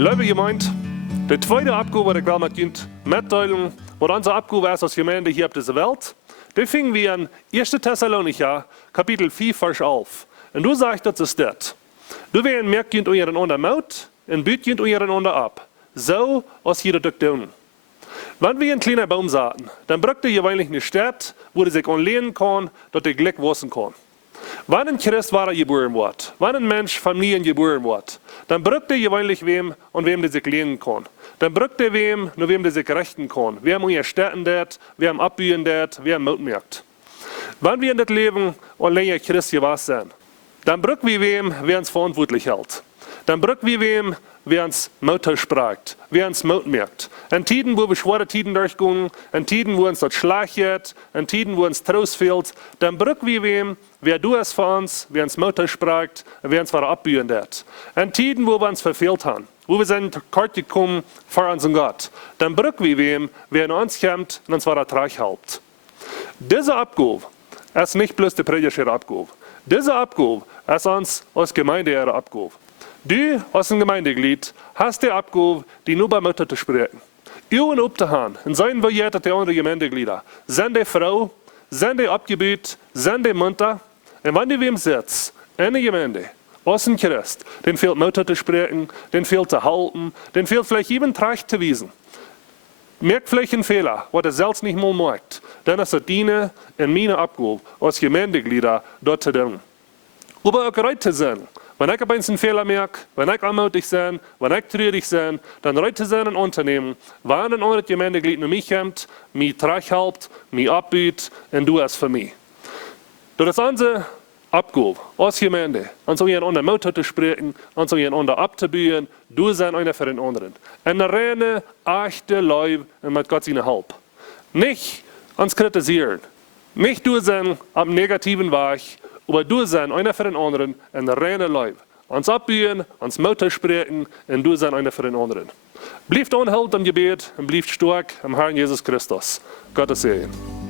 Liebe Gemeinde, de tweede Abgabe, wat ik wel met jullie mitteilen, wat onze Abgabe ist als Gemeinde hier op deze Welt, die fingen wir in 1. Thessalonicher, Kapitel 4, Vers 11. Und du sagst, das ist das. Du werden merkt jullie euren ondermout en büt jullie euren onder ab. So, als jeder das tun. Wenn wir einen kleinen Baum sahen, dann brauchte jeweilig eine Stadt, wo er sich anlehnen kann, dass er Glück wachsen kann. Wenn ein Christ war geboren wird, wenn ein Mensch Familien geboren wird, dann braucht er jeweilig wem, an wem der sich lehnen kann. Dann braucht er wem, nur wem der sich rechten kann. Wer am Städten dat, wer am Abbühen dat, wer am Mut merkt. Wenn wir in das Leben allein Christ gewas sind, dann braucht wir wem, wer uns verantwortlich hält. Dann braucht wir wem, wer uns Mut spricht, wer uns Mut merkt. In Tiden, wo wir schwere Tiden durchgehen, in Tiden, wo uns das Schlag geht, in Tiden, wo uns Trost fehlt, dann braucht wir wem, wer du es für uns, wer uns Mut spricht, wer uns abbühen wird. In Tiden, wo wir uns verfehlt haben, wo wir sind kort gekommen vor unseren Gott, dann braucht wir wem, wer in uns kommt und uns Reich hält. Diese Abgabe ist nicht bloß die predigere Abgabe. Diese Abgabe ist uns als Gemeinde ihre Abgabe. Du, als ein Gemeindeglied, hast die Abgabe, die nur bei Mutter zu sprechen. Ihr auf der Hand, und sein wir jetzt die anderen Gemeindeglieder, sind die Frau, sind die abgebüht, sind die munter, und wenn du wem sitzt, in der Gemeinde, als ein Christ, den fehlt Mutter zu sprechen, den fehlt zu halten, den fehlt vielleicht eben Recht zu wiesen. Merkt vielleicht einen Fehler, was er selbst nicht mal merkt, dann ist es diene in meine Abgabe, als Gemeindeglieder dort zu tun. Aber auch bereit zu sein. Wenn ich einen Fehler merke, wenn ich anmutig bin, wenn ich traurig bin, dann bereit zu sein, ein Unternehmen, wenn ein anderes Gemeindeglied nach mich kommt, mich Recht hält, mich abbietet, und du es für mich. Das ist unsere Abgabe als Gemeinde, uns einander Mut zu sprechen, uns einander abzubühen, du sein einer für den anderen. Eine reine, echte Leib mit Gott seine Hilfe. Nicht uns kritisieren, nicht du sein am negativen Weg, aber du sein einer für den anderen, eine reine Leib. Uns abbühen, uns Mut sprechen, und du sein einer für den anderen. Bleibt unhalt im Gebet und bleibt stark im Herrn Jesus Christus. Gottes Segen.